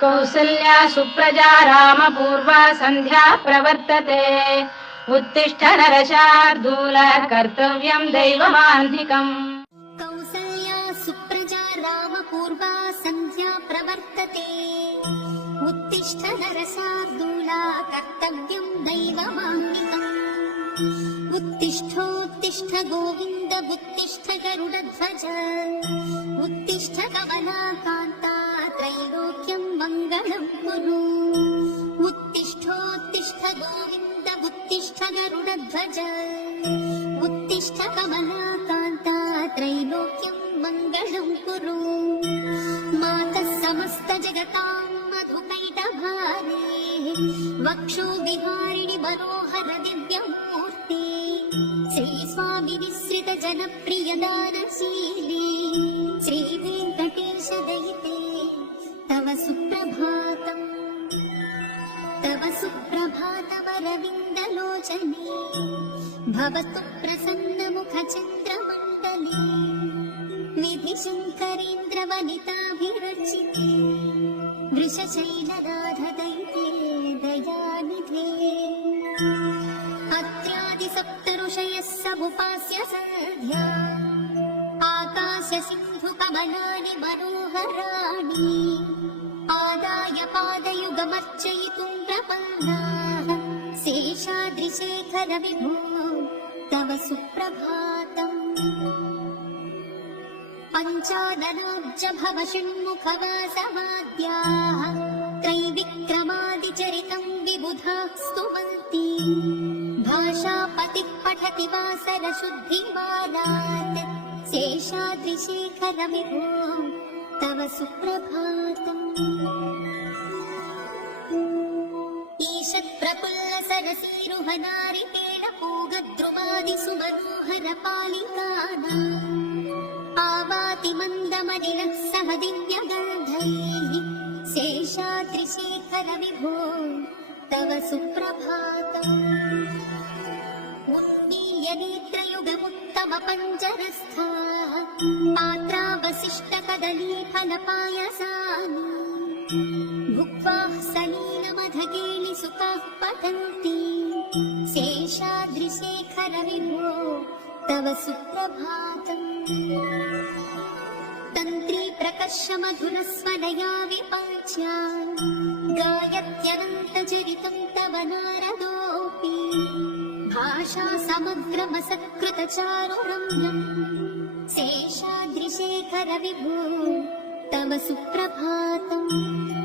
कौसल्या सुप्रजा रामपूर्वा सन्ध्या प्रवर्तते उत्तिष्ठ नरशार्दूल कर्तव्यं दैवमान्धिकम्। कौसल्या सुप्रजा रामपूर्वा सन्ध्या प्रवर्तते उत्तिष्ठ नरशार्दूल कर्तव्यं दैवमान्धिकम्। उत्तिष्ठोत्तिष्ठ गोविन्द उत्तिष्ठ गरुडध्वज उत्तिष्ठ कमलाकान्ता त्रैलोक्यं मङ्गलं कुरु। उत्तिष्ठोत्तिष्ठ गोविन्द उत्तिष्ठ गरुडध्वज उत्तिष्ठ कमलाकान्ता त्रैलोक्यं मङ्गलं कुरु। मातः समस्त जगतां मधुकैटभारे वक्षो विहारिणि मनोहर दिव्यमूर्ते श्री स्वामी विसृत जनप्रिय दानशीले श्री वेङ्कटेश दयिते तव सुप्रभातम्। तव सुप्रभातमरविन्दलोचने भवतु प्रसन्नमुखचन्द्रमण्डले विधिशङ्करेन्द्रवनिताभिरचिते वृषशैलनाथदयिते दयानिधे। अत्र्यादिसप्तऋषयः समुपास्य सन्ध्या आकाशसिन्धुकमलानि मनोहराणि आदाय पादयुगमर्चयितुं प्रपन्नाः शेषाद्रिशेखर विभो तव सुप्रभातम्। पञ्चाननाब्ज भव षण्मुखवासवाद्याः त्रैविक्रमादिचरितं विबुधाः स्तुवन्ति भाषापतिः पठति वासरशुद्धिमानात् शेषाद्रिशेखर विभो तव सुप्रभातम्। ईषत् प्रफुल्ल सरसीरुहनारिकेण पूगद्रुमादिसुमनोहर पालिकानाम् आवाति मन्दमनिरः सह दिव्यगन्धैः शेषाद्रिशेखर विभो तव सुप्रभातम्। उन्मील्य नेत्रयुगमुत्तम पञ्जरस्थाः पात्रावशिष्टकदलीफलपायसानि भुक्त्वा सलीलमधकेलिसुखाः पठन्ति शेषाद्रिशेखर विभो तव सुप्रभातम्। तन्त्री प्रकर्ष मधुरस्वनया विपाच्या गायत्यनन्तचरितं तव नारदोऽपि भाषा समग्रमसत्कृतचारुरम्यम् शेषाद्रिशेखर विभो तव सुप्रभातम्।